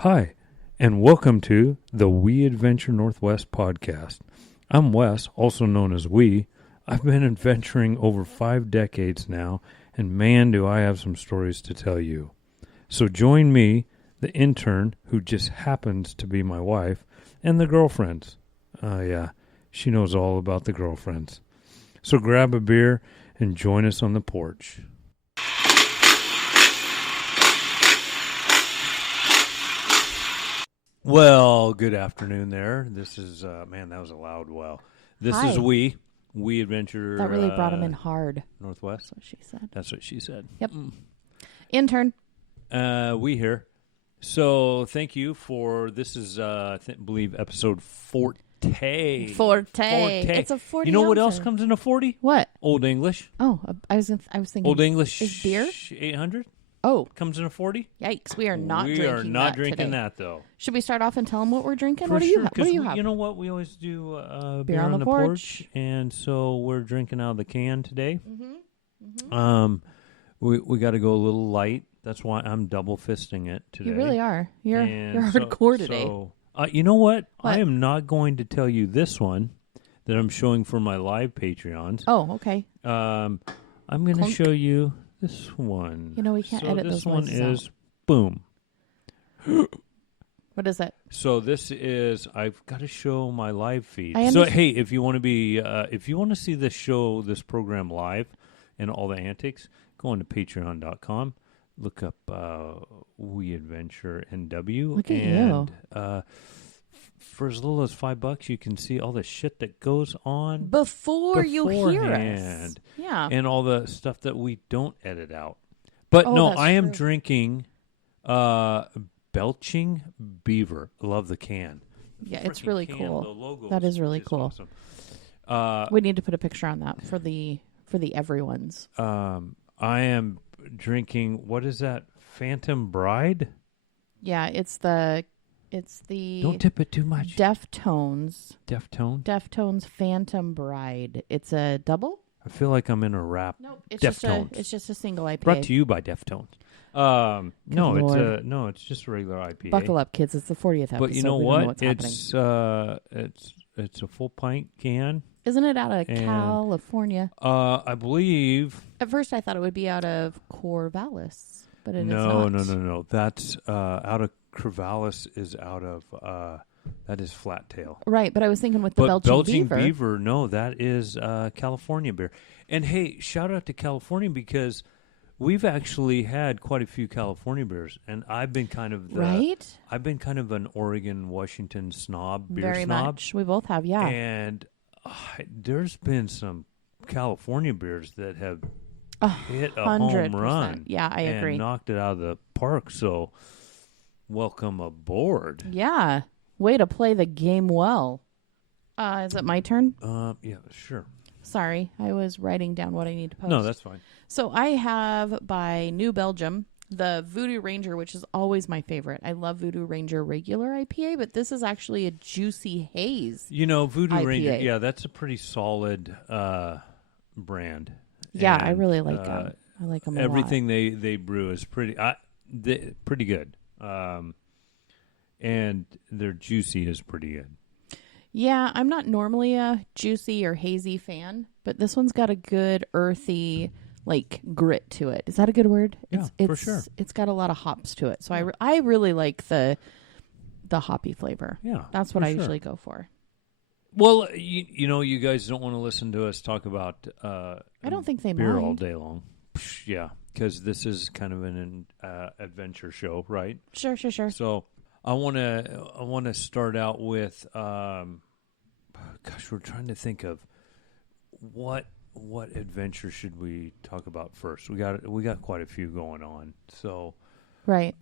Hi, and welcome to the We Adventure Northwest podcast. I'm Wes, also known as We. I've been adventuring over 5 decades now, and man, do I have some stories to tell you. So join me, the intern, who just happens to be my wife, and the girlfriends. Yeah, she knows all about the girlfriends. So grab a beer and join us on the porch. Well, good afternoon there. This is, man, that was a loud well. This Hi. is We Adventure. That really brought him in hard. Northwest. That's what she said. That's what she said. Yep. Intern. We here. So thank you for, this is, I believe, episode 40. Forte. It's a 40. You know what ouncer. else comes in a 40? What? Old English. Oh, I was thinking. Old English. Is beer? 800 Oh, comes in a 40. yikes! We are not. We drinking are not that drinking today. that though. Should we start off and tell them what we're drinking? For What do sure, you have? What do you have? You know what? We always do Beer on the porch. and so we're drinking out of the can today. Mm-hmm. We got to go a little light. That's why I'm double fisting it today. You really are. You're And hardcore today. So, you know what? What? I am not going to tell you this one that I'm showing for my live Patreons. Oh, okay. I'm going to Clunk. show you this one. You know we can't edit this those one noises is boom. What is it? So this is, I've got to show my live feed. I So understand. hey, if you want to be, if you want to see this show, this program live, and all the antics, go on to Patreon.com. Look up We Adventure NW. Look at and, for as little as $5, you can see all the shit that goes on Before you hear us. beforehand. Yeah. And all the stuff that we don't edit out. But Oh, no, that's I am true. drinking Belching Beaver. I love the can. Yeah, it's Frickin' really can, cool. the logo That is really cool. Awesome. We need to put a picture on that for the everyone's. I am drinking, what is that? Phantom Bride? Yeah, it's the Don't tip it too much. Deftones Deftone? Phantom Bride. It's a double? I feel like I'm in a rap. Nope. It's Deftones. just a single IPA. Brought to you by Deftones. No, Lord. it's just a regular IPA. Buckle up, kids. It's the 40th episode. But you know we what? Don't know what's happening. It's a full pint can. Isn't it out of and- California? I believe. At first, I thought it would be out of Corvallis, but it is No. not. That's out of Corvallis is out of that is Flat Tail. Right, but I was thinking with the But Belching Beaver. no, that is California beer. And hey, shout out to California because we've actually had quite a few California beers, and I've been kind of Right? I've been kind of an Oregon, Washington snob, beer Very snob, much. We both have, yeah. and there's been some California beers that have hit a home 100%. run. Yeah, I agree. And knocked it out of the park. So, welcome aboard. Yeah. Way to play the game well. Is it my turn? Yeah, sure. Sorry, I was writing down what I need to post. No, that's fine. So I have by New Belgium the Voodoo Ranger, which is always my favorite. I love Voodoo Ranger regular IPA, but this is actually a juicy haze. You know, Voodoo IPA. Ranger, yeah, that's a pretty solid brand. Yeah, I And, really like them. I like them a everything they brew is pretty good. And their juicy is pretty good. Yeah, I'm not normally a juicy or hazy fan, but this one's got a good earthy like grit to it. Is that a good word? Yeah, it's, for sure. It's got a lot of hops to it. So I really like the hoppy flavor. Yeah, That's what for I sure. usually go for. Well, you know, you guys don't want to listen to us talk about I don't think they beer mind. all day long. Psh, yeah, because this is kind of an adventure show, right? Sure. So I want to start out with, gosh, we're trying to think of what adventure should we talk about first. We got quite a few going on, so Right.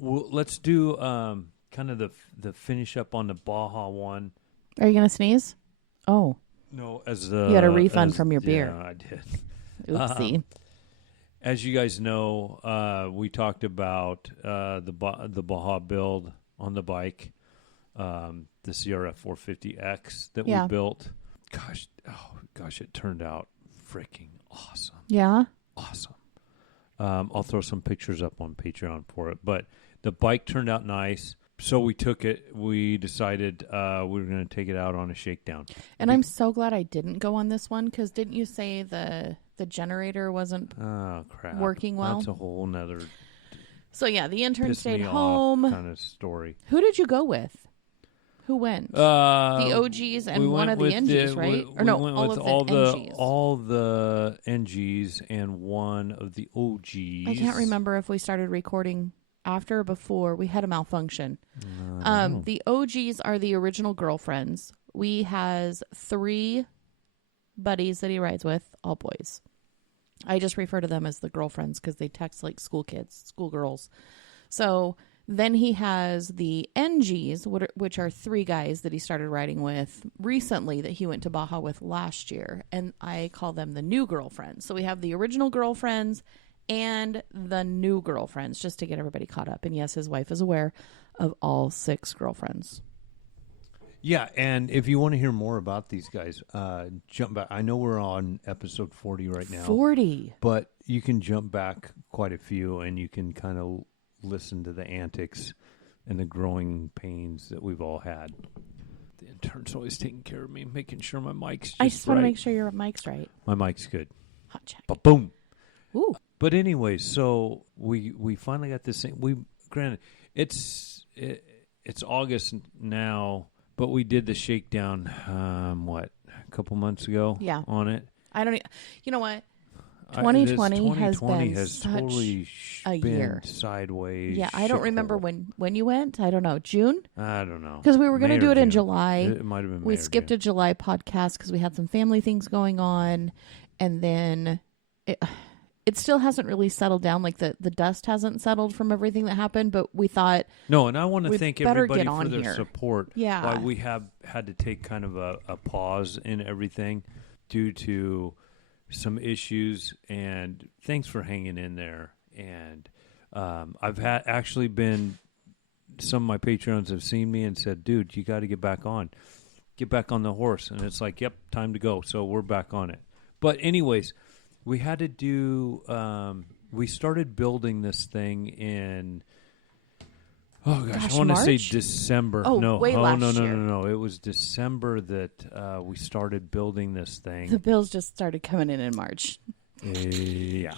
let's do kind of the finish up on the Baja one. Are you going to sneeze? Oh, No, as you got a refund from your beer. Yeah, I did. Oopsie. As you guys know, we talked about the Baja build on the bike, the CRF 450X that we built. Gosh, it turned out freaking awesome. Yeah. Awesome. I'll throw some pictures up on Patreon for it, but The bike turned out nice. So we took it. We decided we were going to take it out on a shakedown. And I'm so glad I didn't go on this one because didn't you say the generator wasn't working well? That's a whole nother. So yeah, the intern stayed home. Kind of story. Who did you go with? Who went? The OGs and one of the NGs, right? All of the NGs. All the NGs and one of the OGs. I can't remember if we started recording after or before. We had a malfunction. The OGs are the original girlfriends. We has 3 buddies that he rides with, all boys. I just refer to them as the girlfriends because they text like school kids, school girls. So then he has the NGs, which are 3 guys that he started riding with recently that he went to Baja with last year. And I call them the new girlfriends. So we have the original girlfriends and the new girlfriends just to get everybody caught up. And yes, his wife is aware of all 6 girlfriends. Yeah, and if you want to hear more about these guys, jump back. I know we're on episode 40 right now. 40. But you can jump back quite a few and you can kind of listen to the antics and the growing pains that we've all had. The intern's always taking care of me, making sure my mic's just I just want right. to make sure your mic's right. My mic's good. Hot check. Boom. Ooh. But anyways, so we finally got this thing. Granted, it's August now, but we did the shakedown. A couple months ago? Yeah. On it. I don't. You know what? 2020 has been has such totally a been year sideways. Yeah, I don't remember when you went. I don't know. June? I don't know. Because we were going to do it in July. It might have been. We skipped a July podcast because we had some family things going on, and then it still hasn't really settled down. Like the dust hasn't settled from everything that happened. But we thought no, and I want to thank everybody for their here. support. Yeah, why we have had to take kind of a pause in everything due to some issues, and thanks for hanging in there. And I've actually been, some of my Patreons have seen me and said, dude, you got to get back on the horse. And it's like, yep, time to go. So we're back on it. But anyways, we had to do, we started building this thing in, oh gosh, I want to say December. Oh, no, last year. No. It was December that we started building this thing. The bills just started coming in March. Yeah.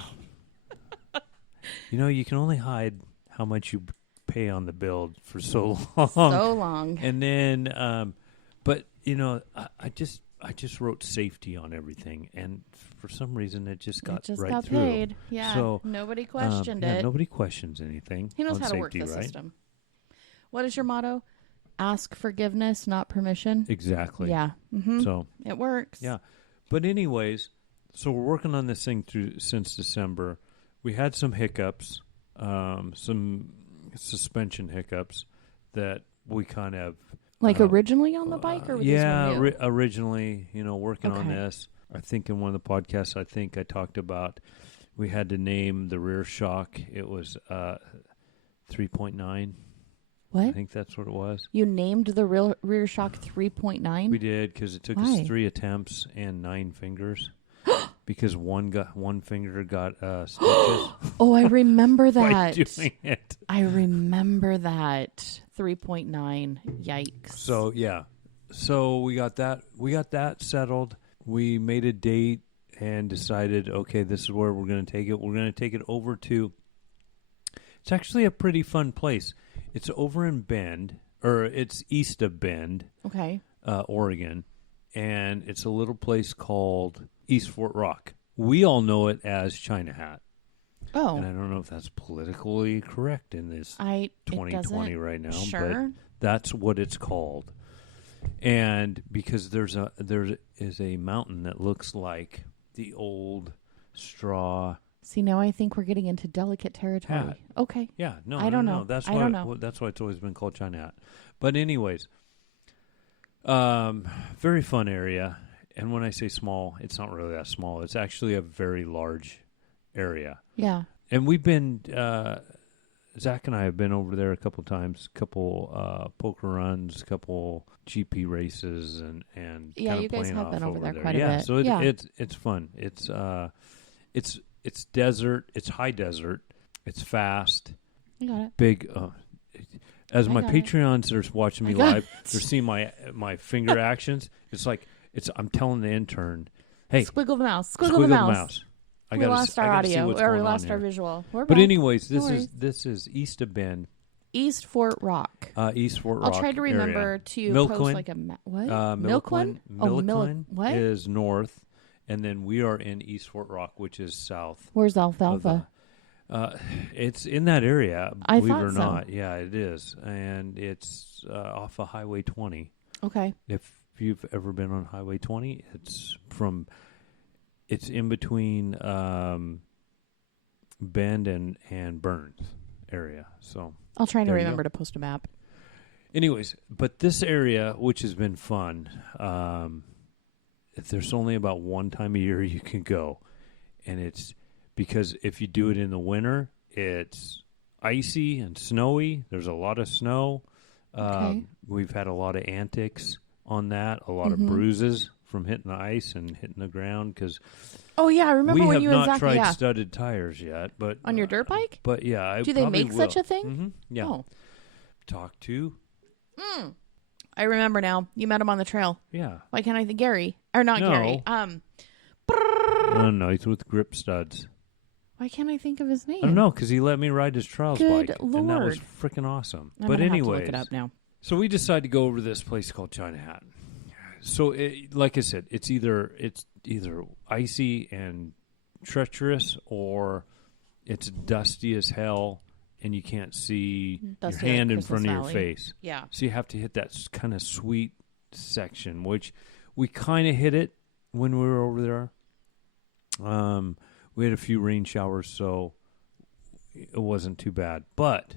You can only hide how much you pay on the build for so long. So long. And then, but I just wrote safety on everything, and for some reason it just got right through. Paid. Yeah. So nobody questioned it. Nobody questions anything. He knows on how safety, to work the right? system. What is your motto? Ask forgiveness, not permission. Exactly. Yeah. Mm-hmm. So it works. Yeah. But anyways, so we're working on this thing since December. We had some hiccups, some suspension hiccups that we kind of originally on the bike, or originally, working on this. I think in one of the podcasts, I talked about we had to name the rear shock. It was 3.9. What? I think that's what it was. You named the rear shock 3.9? We did, because it took us 3 attempts and 9 fingers. Because one finger got stitches. Oh, I remember that. By doing it. I remember that. 3.9. Yikes. So, yeah. So we got that settled. We made a date and decided, okay, this is where we're going to take it. We're going to take it over to, it's actually a pretty fun place. It's over in Bend, or it's east of Bend, Oregon, and it's a little place called East Fort Rock. We all know it as China Hat. Oh. And I don't know if that's politically correct in this 2020 right now, but that's what it's called. And because there is a mountain that looks like the old straw. See, now I think we're getting into delicate territory. Hat. Okay. Yeah, no, I don't know. That's I why, don't know. That's why it's always been called China Hat. But anyways, very fun area. And when I say small, it's not really that small. It's actually a very large area. Yeah. And we've been, Zach and I have been over there a couple times, poker runs, couple GP races, and yeah, kind of you guys have been over there quite a bit. So it's fun. It's desert. It's high desert. It's fast. I got it. Big. As I my got it. Patreons are watching me live, they're seeing my finger actions. I'm telling the intern, hey, Squiggle the mouse. Squiggle the mouse. I We gotta lost our see audio, what's or we going on lost our here. visual. We're But back. anyways, No worries. this is east of Bend, East Fort Rock. East Fort Rock. I'll try to remember area. to Milquin. post like a what? Milquin. What? Is north, and then we are in East Fort Rock, which is south. Where's Alfalfa? It's in that area, I believe it thought or so. not. Yeah, it is, and it's off of Highway 20. Okay. If you've ever been on Highway 20, it's in between Bend and Burns area. So I'll try to there you remember go. to post a map. Anyways, but this area, which has been fun, there's only about one time a year you can go, and it's because if you do it in the winter, it's icy and snowy. There's a lot of snow. Okay. We've had a lot of antics on that, a lot of bruises from hitting the ice and hitting the ground because Oh yeah, I remember we when have you not and Zach, tried yeah. studded tires yet. But On your dirt bike? But yeah, I Do they probably make such will. a thing? Mm-hmm. Yeah. Oh. Talk to. I remember now. You met him on the trail. Yeah. Why can't I think Gary? Or not No. Gary. Oh no, he's with grip studs. Why can't I think of his name? I don't know because he let me ride his trials Good bike, and that was Lord. freaking awesome. I'm But gonna have to anyways, look it up now. so we decided to go over to this place called China Hat. So, like I said, it's either icy and treacherous, or it's dusty as hell, and you can't see Dusty your like hand in Christmas front of your Valley. face. Yeah. So you have to hit that kind of sweet section, which we kind of hit it when we were over there. We had a few rain showers, so it wasn't too bad. But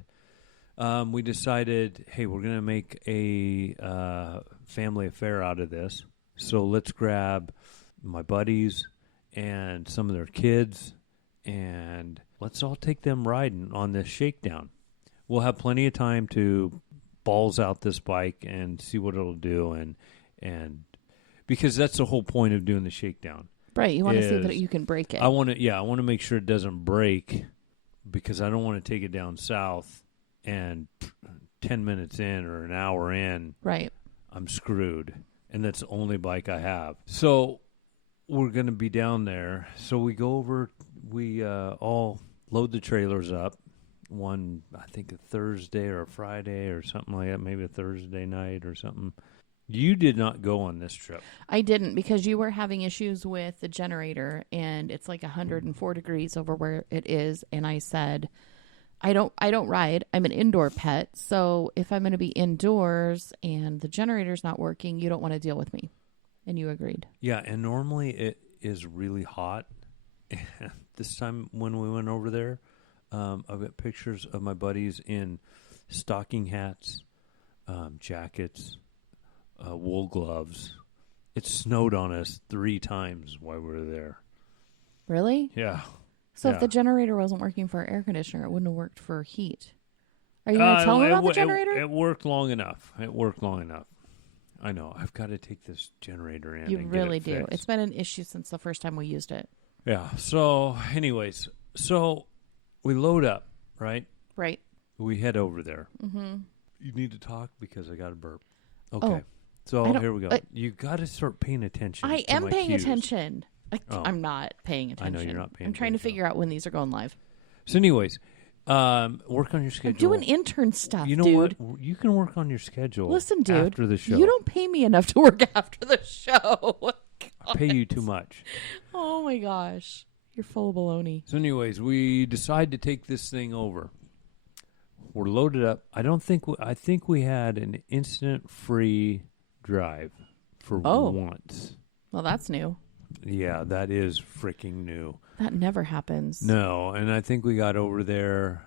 we decided, hey, we're going to make a family affair out of this. So let's grab my buddies and some of their kids, and let's all take them riding on this shakedown. We'll have plenty of time to balls out this bike and see what it'll do, and because that's the whole point of doing the shakedown. Right. You want to see is that you can break it. I want to make sure it doesn't break, because I don't want to take it down south and 10 minutes in or an hour in, Right. I'm screwed, and that's the only bike I have. So we're going to be down there. So we go over, we all load the trailers up. One, I think a Thursday or a Friday or something like that, maybe a Thursday night or something. You did not go on this trip. I didn't, because you were having issues with the generator, and it's like 104 degrees over where it is. And I said, I don't ride. I'm an indoor pet. So if I'm going to be indoors and the generator's not working, you don't want to deal with me. And you agreed. Yeah, and normally it is really hot. This time when we went over there, I've got pictures of my buddies in stocking hats, jackets, wool gloves. It snowed on us 3 times while we were there. Really? Yeah. So Yeah. if the generator wasn't working for air conditioner, it wouldn't have worked for heat. Are you going to tell them about the generator? It worked long enough. I know. I've got to take this generator in. You and really get it do. fixed. It's been an issue since the first time we used it. Yeah. So, anyways, we load up, right? Right. We head over there. Mm-hmm. You need to talk because I got a burp. Okay. Oh, So I don't- here we go. You got to start paying attention. I to am my paying cues. attention. Oh. I'm not paying I attention. know you're not paying I'm trying to attention. figure out when these are going live. So, anyways, work on your schedule. I'm doing intern stuff, You know dude. what? You can work on your schedule. Listen, dude. After the show, You don't pay me enough to work after the show. I pay you too much. Oh my gosh. You're full of baloney. So, anyways, we decide to take this thing over. We're loaded up. I think we had an incident-free drive for once. Well, that's new. Yeah, that is freaking new. That never happens. No, and I think we got over there,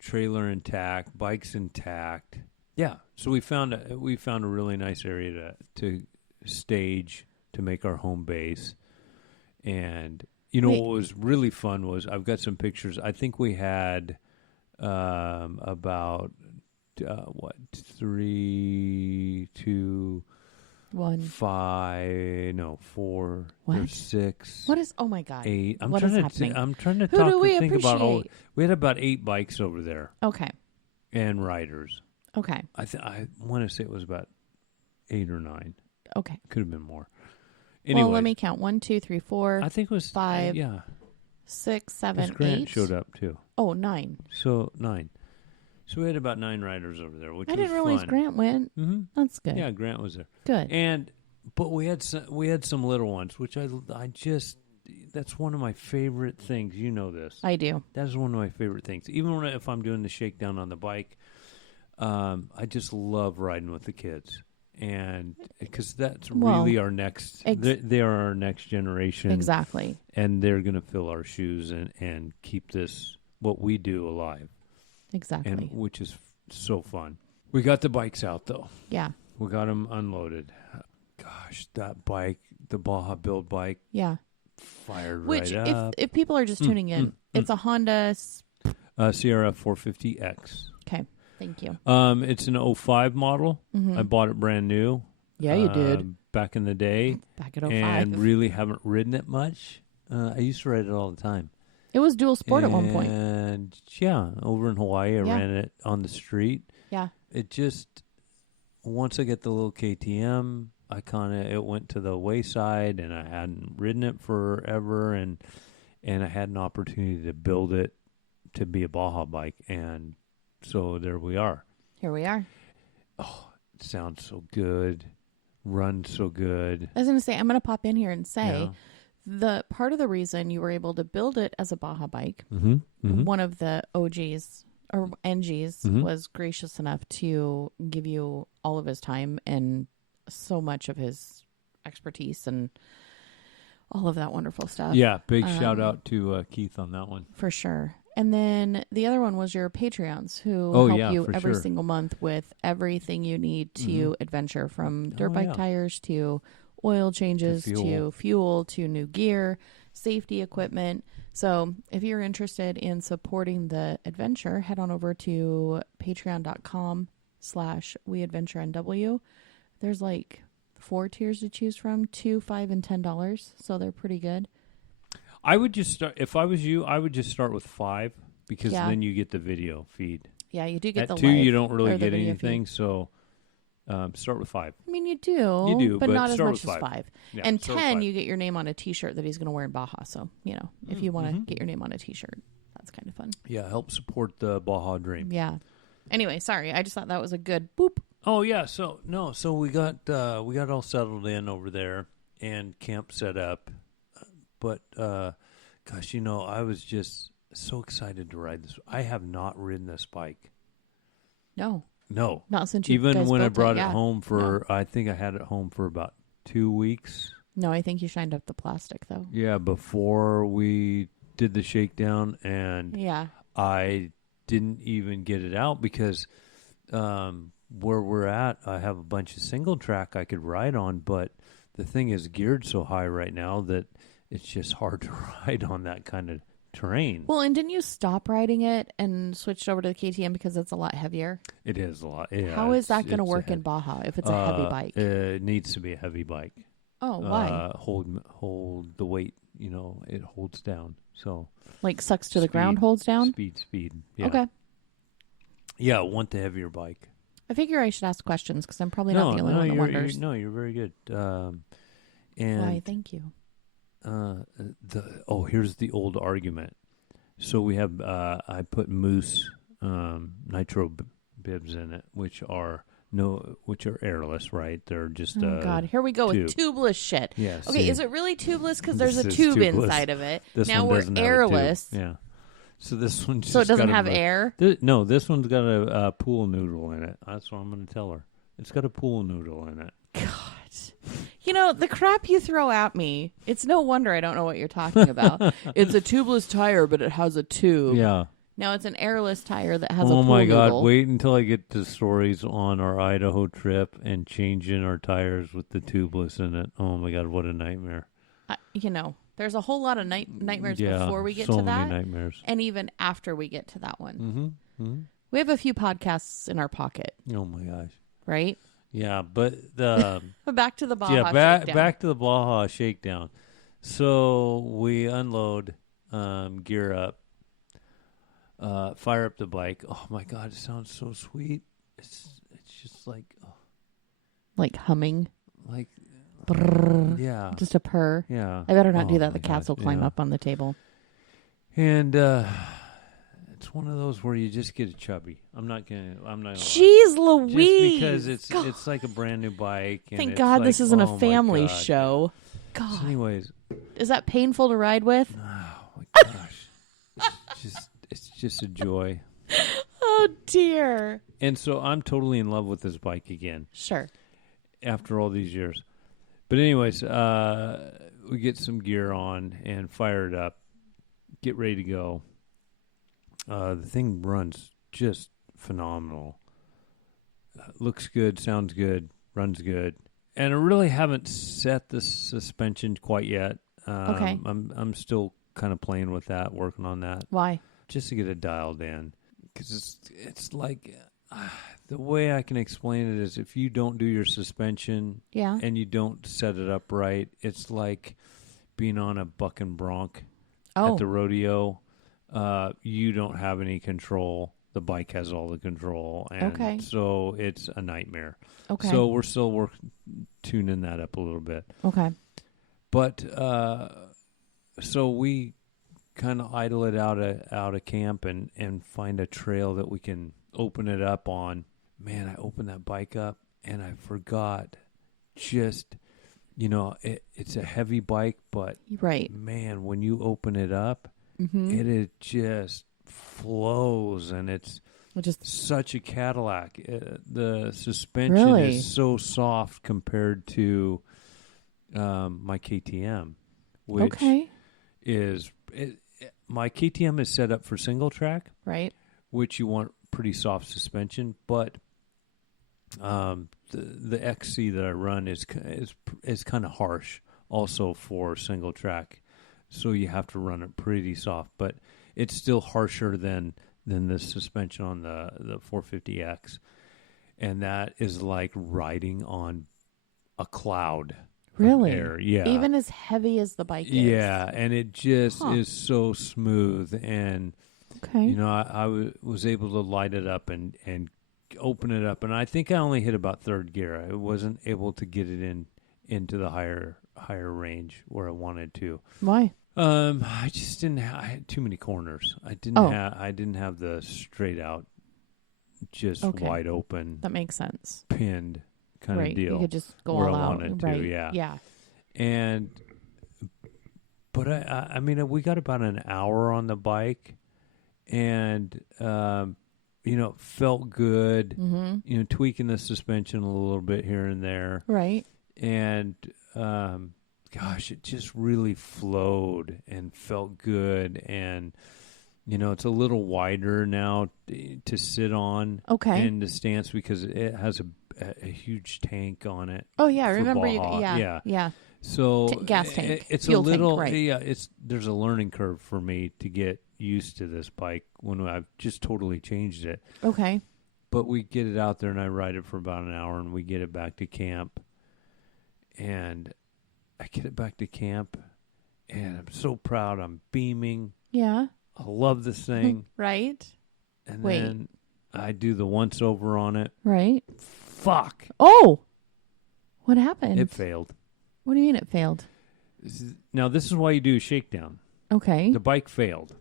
trailer intact, bikes intact. Yeah, so we found a really nice area to stage to make our home base. And what was really fun was I've got some pictures. I think we had about 3 to 1, 5, no, 4, What? there's 6. What is? Oh my God! 8. What is happening? I'm trying to Who talk do we to think about all. appreciate? We had about 8 bikes over there Okay. and riders. Okay. I want to say it was about 8 or 9. Okay. Could have been more. Anyway, Well, let me count. 1, 2, 3, 4, I think it was 5, yeah. 6, 'Cause 7, Grant 8. showed up too. Oh, 9. So 9. So we had about 9 riders over there, which I was didn't realize fun. Grant went. Mm-hmm. That's good. Yeah, Grant was there. Good. But we had some little ones, which I just that's one of my favorite things. You know this. I do. That's one of my favorite things. Even if I'm doing the shakedown on the bike, I just love riding with the kids, and because that's really our next. They are our next generation, Exactly. and they're going to fill our shoes and keep this what we do alive. Exactly. And which is so fun. We got the bikes out though. Yeah. We got them unloaded. Gosh, that bike, the Baja Build bike, Yeah. fired Which, right up. if people are just tuning in, it's a Honda. Sierra 450X. Okay. Thank you. It's an 05 model. Mm-hmm. I bought it brand new. Yeah, you did. Back in the day. Back at 05. And really haven't ridden it much. I used to ride it all the time. It was dual sport at one point. And yeah, over in Hawaii, I ran it on the street. Yeah. It just, once I get the little KTM, it went to the wayside, and I hadn't ridden it forever, and I had an opportunity to build it to be a Baja bike, and so there we are. Here we are. Oh, it sounds so good, runs so good. I was going to say, I'm going to pop in here and say, the part of the reason you were able to build it as a Baja bike, one of the OGs or NGs was gracious enough to give you all of his time and so much of his expertise and all of that wonderful stuff. Yeah, big shout out to Keith on that one. For sure. And then the other one was your Patreons who help you every single month with everything you need to adventure, from dirt bike tires to oil changes to fuel to new gear, safety equipment. So if you're interested in supporting the adventure, head on over to patreon.com/weadventurenw. There's like 4 tiers to choose from, $2, $5, and $10. So they're pretty good. I would just start, if I was you, I would just start with 5, because then you get the video feed. Yeah, you do get At the 2, live, you don't really get anything, feed. So start with 5. I mean, you do, but not as start much with as 5. Yeah, and 10, you get your name on a T-shirt that he's going to wear in Baja. So, if you want to get your name on a T-shirt, that's kind of fun. Yeah, help support the Baja Dream. Yeah. Anyway, sorry, I just thought that was a good boop. Oh yeah, so we got all settled in over there and camp set up, but gosh, I was just so excited to ride this. I have not ridden this bike. No, not since you even guys when I built brought it home for. I think I had it home for about 2 weeks. No, I think you shined up the plastic though. Yeah, before we did the shakedown, and I didn't even get it out because where we're at, I have a bunch of single track I could ride on, but the thing is geared so high right now that it's just hard to ride on that kind of terrain. Well, and didn't you stop riding it and switched over to the KTM because it's a lot heavier? It is a lot. Yeah, how is that going to work in Baja if it's a heavy bike? It needs to be a heavy bike. Oh, why? Hold the weight. It holds down. So like sucks to the ground, holds down. Speed. Yeah. Okay. Yeah, want the heavier bike. I figure I should ask questions because I'm probably not the only one that wonders. You're very good. And why? Thank you. Here's the old argument. So we have I put Moose nitro bibs in it, which are airless, right? They're just God, here we go with tubeless shit. Yeah. Okay, is it really tubeless because there's a tube inside of it? Now we're airless. Yeah. So this one just it doesn't have air? No, this one's got a pool noodle in it. That's what I'm going to tell her. It's got a pool noodle in it. God. The crap you throw at me, it's no wonder I don't know what you're talking about. It's a tubeless tire, but it has a tube. Yeah. Now it's an airless tire that has a pool noodle. Oh my God, noodle. wait until I get to stories on our Idaho trip and changing our tires with the tubeless in it. Oh my God, what a nightmare. There's a whole lot of nightmares before we get to that. So many nightmares. And even after we get to that one. Mm-hmm. We have a few podcasts in our pocket. Oh my gosh. Right? Yeah, but the Back to the Baja yeah, Shakedown. back to the Baja Shakedown. So we unload, gear up, fire up the bike. Oh my God, it sounds so sweet. It's just like Like humming. like Brrr. yeah, Just a purr. yeah. I better not do Oh that. my The cats God, will climb yeah. up on the table. And it's one of those where you just get chubby. I'm not gonna lie. Jeez Louise. Just because God. it's like a brand new bike. And Thank it's God like, this isn't a oh my family gosh. show. So God. anyways, Is that painful to ride with? oh my gosh, it's just a joy. Oh, dear. And so I'm totally in love with this bike again Sure. after all these years. But anyways, we get some gear on and fire it up, get ready to go. The thing runs just phenomenal. Looks good, sounds good, runs good. And I really haven't set the suspension quite yet. Okay. I'm still kind of playing with that, working on that, Why? just to get it dialed in. Because it's like, the way I can explain it is if you don't do your suspension Yeah. and you don't set it up right, it's like being on a bucking bronc Oh. at the rodeo. You don't have any control. The bike has all the control. And Okay. so it's a nightmare. Okay. So we're still tuning that up a little bit. Okay. But so we kind of idle it out of camp and find a trail that we can open it up on. Man, I opened that bike up and I forgot just, it's a heavy bike, but Right. man, when you open it up, Mm-hmm. it just flows and it's Just such a Cadillac. The suspension Really? is so soft compared to my KTM, which okay. is my KTM is set up for single track, Right. which you want pretty soft suspension, but the XC that I run is kind of harsh also for single track, so you have to run it pretty soft, but it's still harsher than the suspension on the 450X, and that is like riding on a cloud. Really? Air. Yeah. Even as heavy as the bike is. Yeah, and it just Huh. is so smooth, and Okay. I was able to light it up and open it up, and I think I only hit about third gear. I wasn't able to get it into the higher range where I wanted to. Why? I just didn't. I had too many corners. I didn't have the straight out, just Okay. wide open, That makes sense. pinned kind Right. of deal. You could just go where all I out. wanted to, Right. yeah. Yeah. But I mean, we got about an hour on the bike, and felt good. Mm-hmm. Tweaking the suspension a little bit here and there, Right. and gosh, it just really flowed and felt good. And it's a little wider now to sit on. Okay. in the stance because it has a huge tank on it. Oh yeah, I for remember Baja. you. Yeah. Yeah. Yeah. So gas tank, it's fuel a little, tank, right. yeah. There's a learning curve for me to get used to this bike when I've just totally changed it. Okay. But we get it out there and I ride it for about an hour and we get it back to camp. And I get it back to camp and I'm so proud. I'm beaming. Yeah. I love this thing. Right. And Wait. then I do the once over on it. Right. Fuck. Oh. What happened? It failed. What do you mean it failed? Now, this is why you do a shakedown. Okay. The bike failed.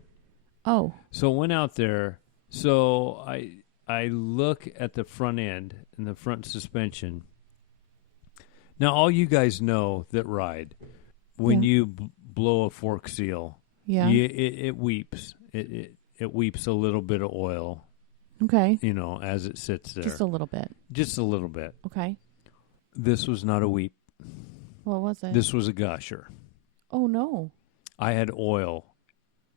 Oh. So I went out there. So I look at the front end and the front suspension. Now, all you guys know that ride, when you blow a fork seal, Yeah. it weeps. It weeps a little bit of oil, Okay. as it sits there. Just a little bit. Just a little bit. Okay. This was not a weep. What was it? This was a gusher. Oh no. I had oil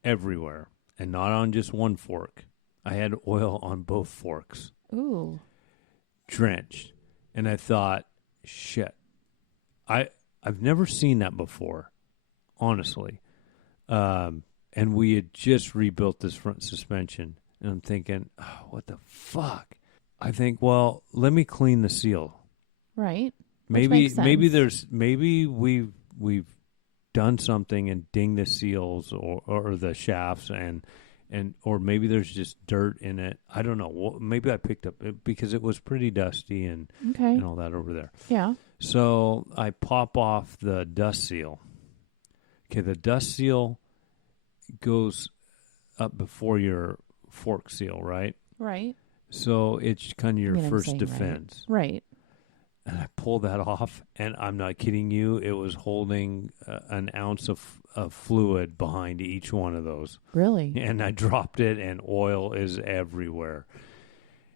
everywhere, and not on just one fork. I had oil on both forks, Ooh. drenched. And I thought, shit, I've never seen that before, honestly. And we had just rebuilt this front suspension, and I'm thinking, oh, what the fuck? I think, well, let me clean the seal. Right. Maybe we've done something and dinged the seals or the shafts or maybe there's just dirt in it. I don't know. Well, maybe I picked up because it was pretty dusty and all that over there. Yeah. So I pop off the dust seal. Okay, the dust seal goes up before your fork seal, right? Right. So it's kind of your first saying defense. Right. And I pulled that off, and I'm not kidding you. It was holding an ounce of fluid behind each one of those. Really? And I dropped it, and oil is everywhere.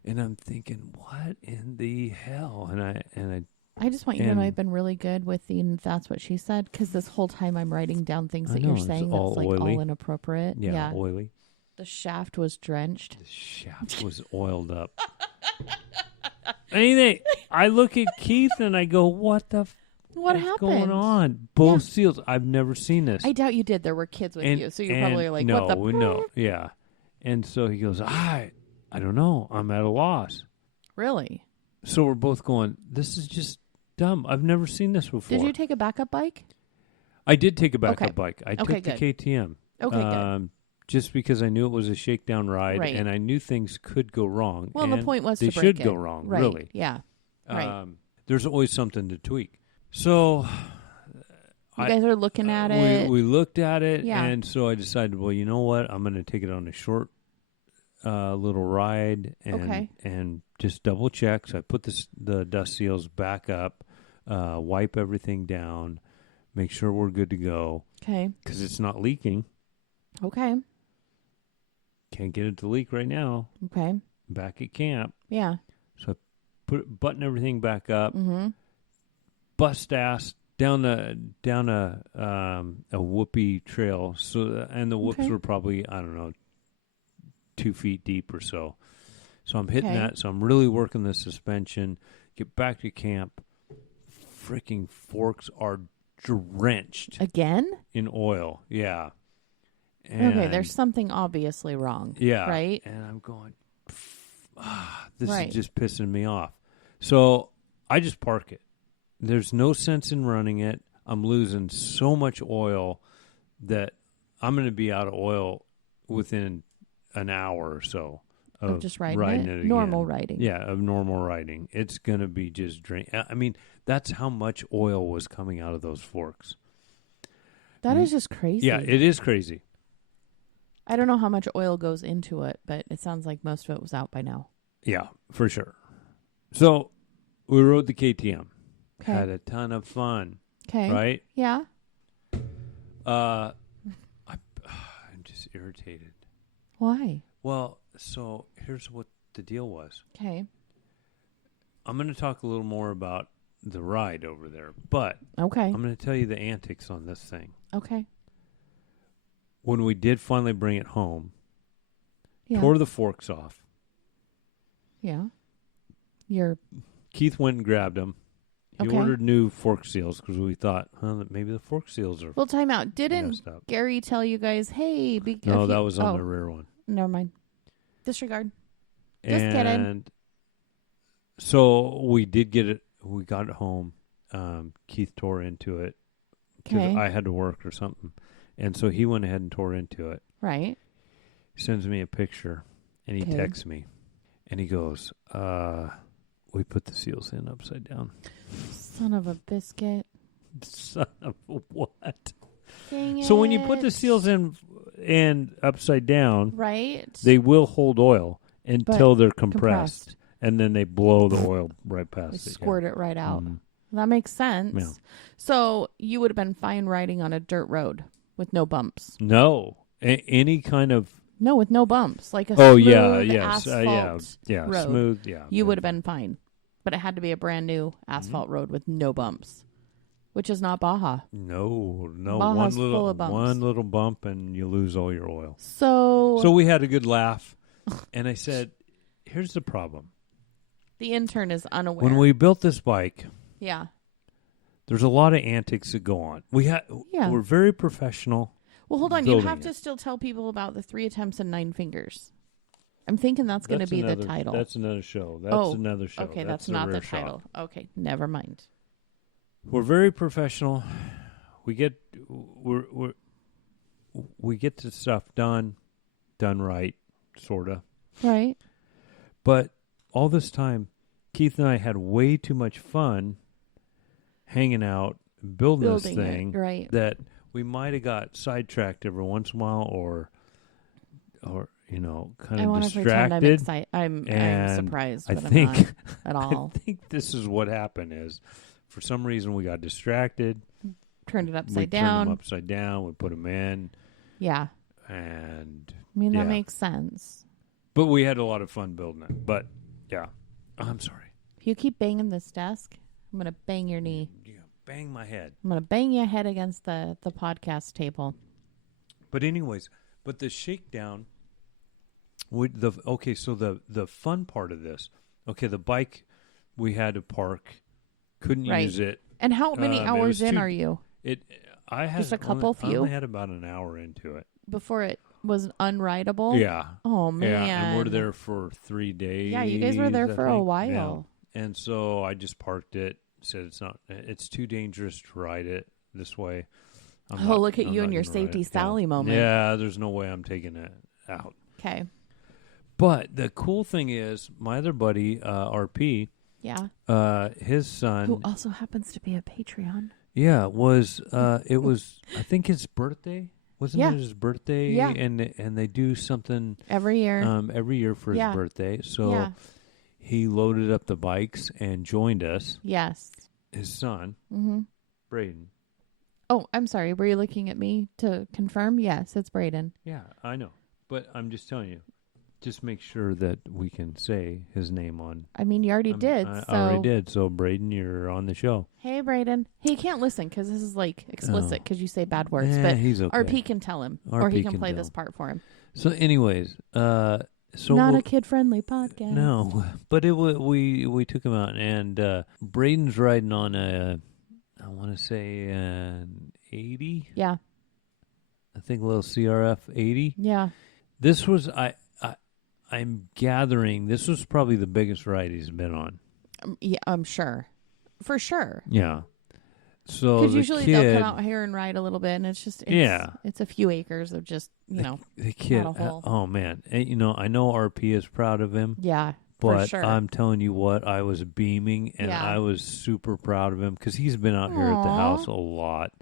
And I'm thinking, what in the hell? And I just want you to know I've been really good with the "that's what she said" because this whole time I'm writing down things that you're saying that's like oily. all inappropriate. Yeah, oily. The shaft was drenched. The shaft was oiled up. I look at Keith and I go, what happened? Going on? Both seals. I've never seen this. I doubt you did. There were kids with you, so you're probably like, what the? No, yeah. And so he goes, I don't know. I'm at a loss. Really? So we're both going, this is just dumb. I've never seen this before. Did you take a backup bike? I did take a backup bike. I took the KTM. Okay, good. Just because I knew it was a shakedown ride, and I knew things could go wrong. Well, the point was they to break should go wrong, right. really. Yeah, right. There's always something to tweak. So you guys are looking at it. We looked at it, and so I decided, well, you know what? I'm going to take it on a short little ride and just double check. So I put the dust seals back up, wipe everything down, make sure we're good to go. Okay. Because it's not leaking. Okay. Can't get it to leak right now. Okay. Back at camp. Yeah. So I button everything back up. Mm-hmm. Bust ass down a whoopee trail. So and the whoops were probably, I don't know, 2 feet deep or so. So I'm hitting that. So I'm really working the suspension. Get back to camp. Freaking forks are drenched again in oil. Yeah. And there's something obviously wrong. Yeah. Right? And I'm going, this is just pissing me off. So I just park it. There's no sense in running it. I'm losing so much oil that I'm going to be out of oil within an hour or so of just riding it again. Normal riding. Yeah, of normal riding. It's going to be just drain. I mean, that's how much oil was coming out of those forks. That is just crazy. Yeah, it is crazy. I don't know how much oil goes into it, but it sounds like most of it was out by now. Yeah, for sure. So we rode the KTM. Okay. Had a ton of fun. Okay. Right? Yeah. I'm just irritated. Why? Well, so here's what the deal was. Okay. I'm going to talk a little more about the ride over there, but I'm going to tell you the antics on this thing. Okay. When we did finally bring it home, tore the forks off. Yeah. Keith went and grabbed them. He ordered new fork seals because we thought, maybe the fork seals are. Well, time out. Didn't Gary tell you guys, hey, no, that was on the rear one. Never mind. Disregard. Just kidding. So we did get it. We got it home. Keith tore into it because I had to work or something. And so he went ahead and tore into it. Right. He sends me a picture, and he texts me. And he goes, we put the seals in upside down. Son of a biscuit. Son of a what? Dang it. So when you put the seals in upside down, right, they will hold oil until they're compressed. And then they blow the oil right past it. Squirt it right out. That makes sense. Yeah. So you would have been fine riding on a dirt road with no bumps. No. Any kind of... No, with no bumps. Like a smooth asphalt road. Smooth, yeah. You would have been fine. But it had to be a brand new asphalt road with no bumps, which is not Baja. No. Baja's full of bumps. One little bump and you lose all your oil. So we had a good laugh. And I said, here's the problem. The intern is unaware. When we built this bike, there's a lot of antics that go on. We're very professional. Well, hold on. You have to still tell people about the 3 attempts and 9 fingers. I'm thinking that's going to be the title. That's another show. That's another show. Okay, that's not the title. Okay, never mind. We're very professional. We get the stuff done right, sorta. Right. But all this time, Keith and I had way too much fun hanging out, building this thing, right, that we might have got sidetracked every once in a while, or kind of distracted. I'm surprised, but I'm not at all. I think this is what happened. Is for some reason we got distracted, turned it upside down. down. Turned them upside down. We put them in. Yeah. And that makes sense. But we had a lot of fun building it. But yeah, I'm sorry. If you keep banging this desk, I'm gonna bang your knee. Yeah, bang my head. I'm gonna bang your head against the podcast table. But anyways, the shakedown. So the fun part of this. Okay, the bike we had to park, couldn't use it. And how many hours in are you? I had just a couple I only had about an hour into it before it was unrideable. Yeah. Oh man. Yeah, and we're there for 3 days. Yeah, you guys were there for a while. Yeah. And so I just parked it. Said it's too dangerous to ride it this way. Look at you and your safety Sally moment. Yeah, there's no way I'm taking it out. Okay. But the cool thing is, my other buddy, RP, his son, who also happens to be a Patreon. Yeah, it was I think his birthday. Wasn't it his birthday? Yeah. And they do something every year for his birthday. So he loaded up the bikes and joined us. Yes. His son, Braden. Oh, I'm sorry. Were you looking at me to confirm? Yes, it's Braden. Yeah, I know. But I'm just telling you. Just make sure that we can say his name on. I mean, you already did. I already did. So, Braden, you're on the show. Hey, Braden. He can't listen because this is explicit because you say bad words. But he's okay. RP can tell him, or he can play this part for him. So, anyways, not a kid-friendly podcast. No, but we took him out, and Braden's riding on I want to say an 80. Yeah. I think a little CRF 80. Yeah. This was I'm gathering this was probably the biggest ride he's been on. Yeah, I'm sure. For sure. Yeah. So because usually they'll come out here and ride a little bit, and it's a few acres of just the kid. Not a whole. Oh man, and, I know RP is proud of him. Yeah. But for sure. I'm telling you what, I was beaming, and I was super proud of him because he's been out here at the house a lot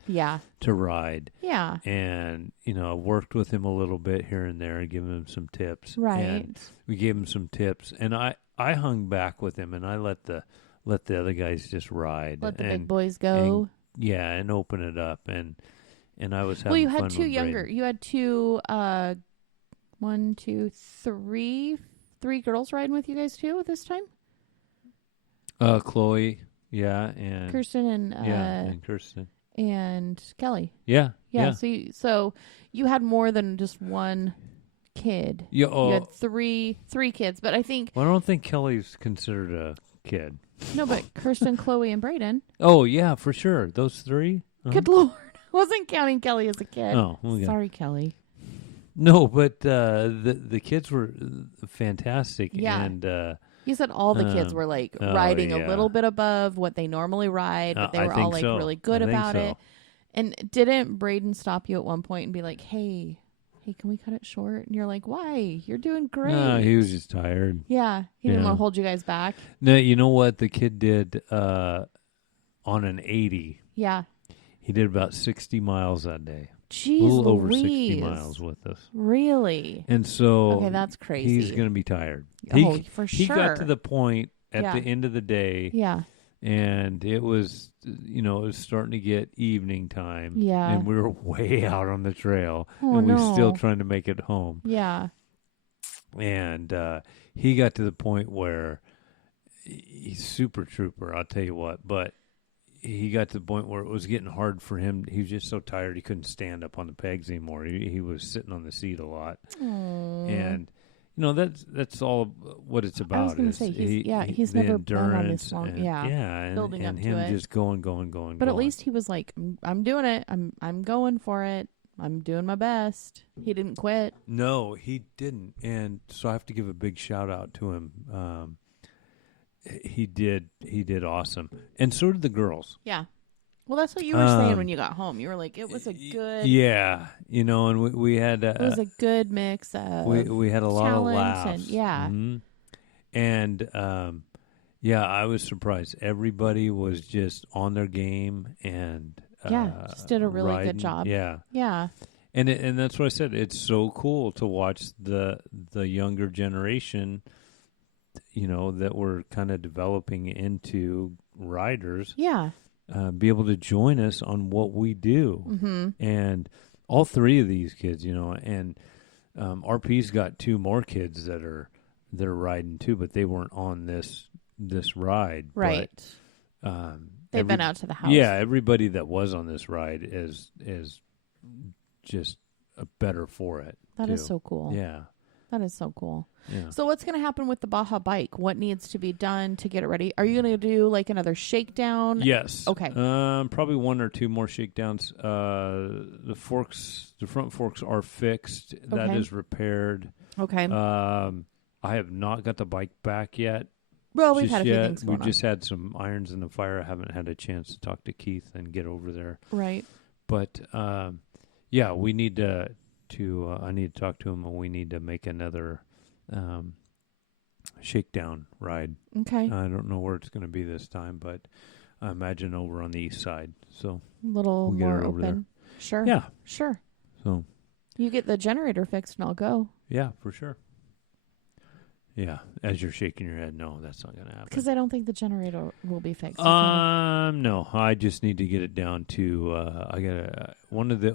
to ride. Yeah. And, I worked with him a little bit here and there and given him some tips. Right. And we gave him some tips. And I hung back with him, and I let the other guys just ride. Let the big boys go. And open it up. And I was having fun. Well, you had with two younger. Braden. You had two, 1, 2, 3 girls riding with you guys too at this time? Chloe, and Kirsten and Kirsten and Kelly. Yeah. So you had more than just one kid. Yeah, you had three kids, but I think. Well, I don't think Kelly's considered a kid. No, but Kirsten, Chloe, and Braden. Oh yeah, for sure. Those three. Good Lord, wasn't counting Kelly as a kid. Oh, okay. Sorry, Kelly. No, but the kids were fantastic. Yeah. And you said all the kids were riding a little bit above what they normally ride, but they were all really good about it. And didn't Braden stop you at one point and be like, hey, can we cut it short? And you're like, why? You're doing great. No, he was just tired. Yeah. He didn't want to hold you guys back. No, you know what the kid did on an 80? Yeah. He did about 60 miles that day. Jeez, a little over Louise. 60 miles with us. Really? And so okay, that's crazy. He's going to be tired. For sure. He got to the point at the end of the day. Yeah. And it was, it was starting to get evening time. Yeah. And we were way out on the trail. Oh, and we were still trying to make it home. Yeah. And he got to the point where he's super trooper, I'll tell you what. But he got to the point where it was getting hard for him. He was just so tired he couldn't stand up on the pegs anymore. He was sitting on the seat a lot. Aww. And that's all what it's about. I was going to say he's never been on this long. Building up to him it. Just going. But at least he was like, I'm doing it. I'm going for it. I'm doing my best. He didn't quit. No, he didn't. And so I have to give a big shout out to him. He did awesome. And so did the girls. Yeah. Well, that's what you were saying when you got home. You were like, it was a good... Yeah. You know, and we had... it was a good mix of we had a lot of laughs. And, yeah. Mm-hmm. And, I was surprised. Everybody was just on their game and... just did a really good job. Yeah. Yeah. And that's what I said. It's so cool to watch the younger generation, you know, that we're kind of developing into riders. Yeah. Be able to join us on what we do. Mm-hmm. And all three of these kids, you know, and RP's got two more kids they're riding too, but they weren't on this ride. Right. But, they've been out to the house. Yeah, everybody that was on this ride is just better for it. That is so cool. Yeah. That is so cool. Yeah. So what's going to happen with the Baja bike? What needs to be done to get it ready? Are you going to do like another shakedown? Yes. Okay. Probably one or two more shakedowns. The front forks are fixed. Okay. That is repaired. Okay. I have not got the bike back yet. Well, we've had a few things going on. We've just had some irons in the fire. I haven't had a chance to talk to Keith and get over there. Right. But, we need to I need to talk to him, and we need to make another shakedown ride. Okay. I don't know where it's going to be this time, but I imagine over on the east side. So a little we'll more get it over open. there. Sure. Yeah. Sure. So you get the generator fixed, and I'll go. Yeah, for sure. Yeah, as you're shaking your head, no, that's not going to happen. Because I don't think the generator will be fixed. No, I just need to get it down to. I got one of the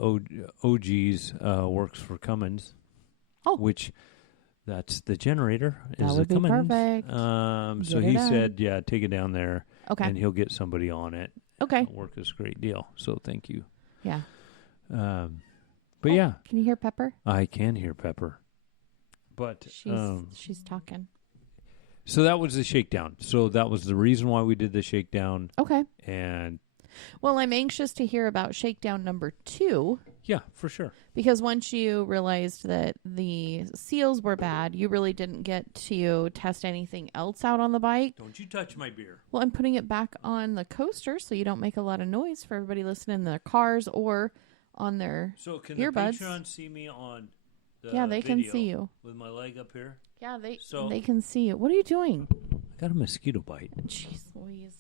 OGs works for Cummins. Oh, which that's the generator. That would be perfect. So he said, take it down there. Okay, and he'll get somebody on it. Okay, work is a great deal. So thank you. Yeah. But yeah, can you hear Pepper? I can hear Pepper. But she's talking. So that was the shakedown. So that was the reason why we did the shakedown. Okay. And well, I'm anxious to hear about shakedown number 2. Yeah, for sure. Because once you realized that the seals were bad, you really didn't get to test anything else out on the bike. Don't you touch my beer. Well, I'm putting it back on the coaster so you don't make a lot of noise for everybody listening in their cars or on their earbuds. So can the Patreon see me on yeah, they can see you. With my leg up here? Yeah, they can see you. What are you doing? I got a mosquito bite. Jeez Louise.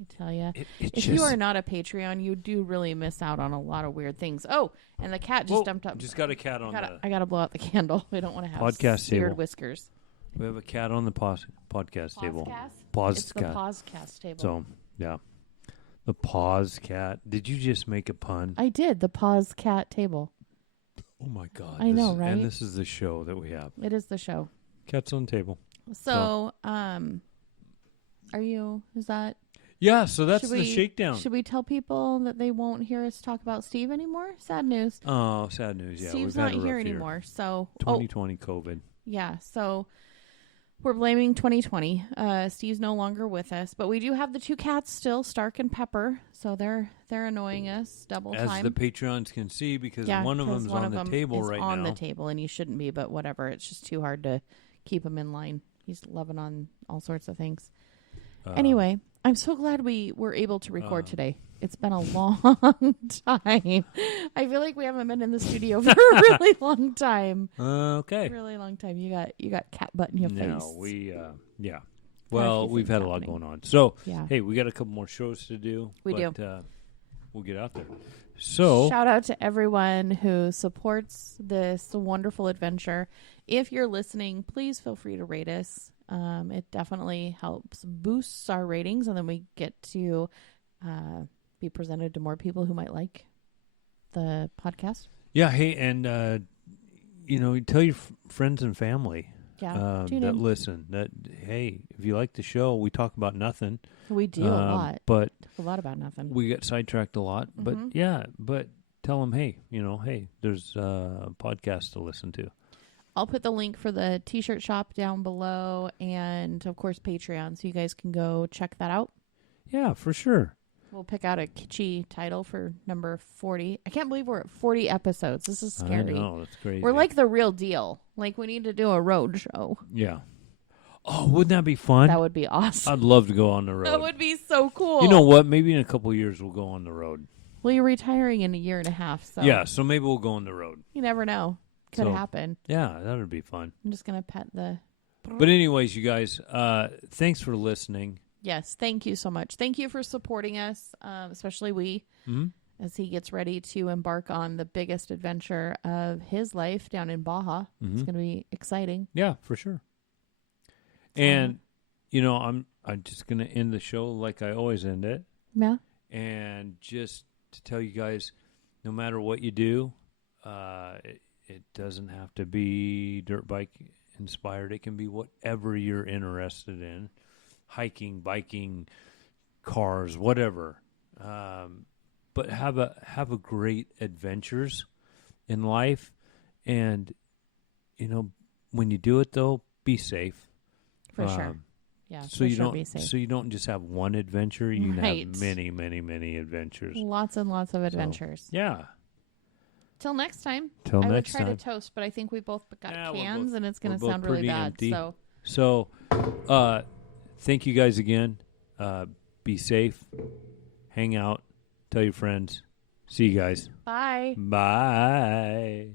I tell you. If you are not a Patreon, you do really miss out on a lot of weird things. Oh, and the cat just dumped up. Just got a cat on I got to blow out the candle. We don't want to have podcast weird table. Whiskers. We have a cat on the podcast table. It's the podcast table. So, yeah. The pause cat. Did you just make a pun? I did. The pause cat table. Oh, my God. I know, right? And this is the show that we have. It is the show. Cats on the table. So, is that... Yeah, so that's the shakedown. Should we tell people that they won't hear us talk about Steve anymore? Sad news. Oh, sad news, yeah. Steve's not here anymore, so... 2020 COVID. Yeah, so... We're blaming 2020. Steve's no longer with us, but we do have the 2 cats still, Stark and Pepper. So they're annoying us double time. As the Patreons can see, because one of them's on the table right now. On the table, and he shouldn't be, but whatever. It's just too hard to keep him in line. He's loving on all sorts of things. Anyway, I'm so glad we were able to record today. It's been a long time. I feel like we haven't been in the studio for a really long time. Okay. Really long time. You got cat butt in your face. No, yeah. Well, we've had a lot going on. So, hey, we got a couple more shows to do. We do. We'll get out there. So, shout out to everyone who supports this wonderful adventure. If you're listening, please feel free to rate us. It definitely helps boosts our ratings, and then we get to be presented to more people who might like the podcast. Yeah, hey, and tell your friends and family that listen that, hey, if you like the show, we talk about nothing. We do a lot. But a lot about nothing. We get sidetracked a lot. Mm-hmm. But tell them, hey, there's a podcast to listen to. I'll put the link for the t-shirt shop down below and, of course, Patreon, so you guys can go check that out. Yeah, for sure. We'll pick out a kitschy title for number 40. I can't believe we're at 40 episodes. This is scary. I know, that's crazy. We're like the real deal. Like, we need to do a road show. Yeah. Oh, wouldn't that be fun? That would be awesome. I'd love to go on the road. That would be so cool. You know what? Maybe in a couple of years we'll go on the road. Well, you're retiring in a year and a half, so. Yeah, so maybe we'll go on the road. You never know. Could happen. Yeah, that would be fun. I'm just going to pet the... But anyways, you guys, thanks for listening. Yes, thank you so much. Thank you for supporting us, especially as he gets ready to embark on the biggest adventure of his life down in Baja. It's going to be exciting. Yeah, for sure. And, I'm just going to end the show like I always end it. Yeah. And just to tell you guys, no matter what you do, it doesn't have to be dirt bike inspired. It can be whatever you're interested in. Hiking, biking, cars, whatever. But have a great adventures in life. And, when you do it, though, be safe. For sure. Yeah, so you don't be safe. So you don't just have one adventure. You can have many, many, many adventures. Lots and lots of adventures. So, yeah. Till next time. I would try to toast, but I think we both got cans, and it's going to sound really bad. Empty. So, thank you guys again. Be safe. Hang out. Tell your friends. See you guys. Bye. Bye.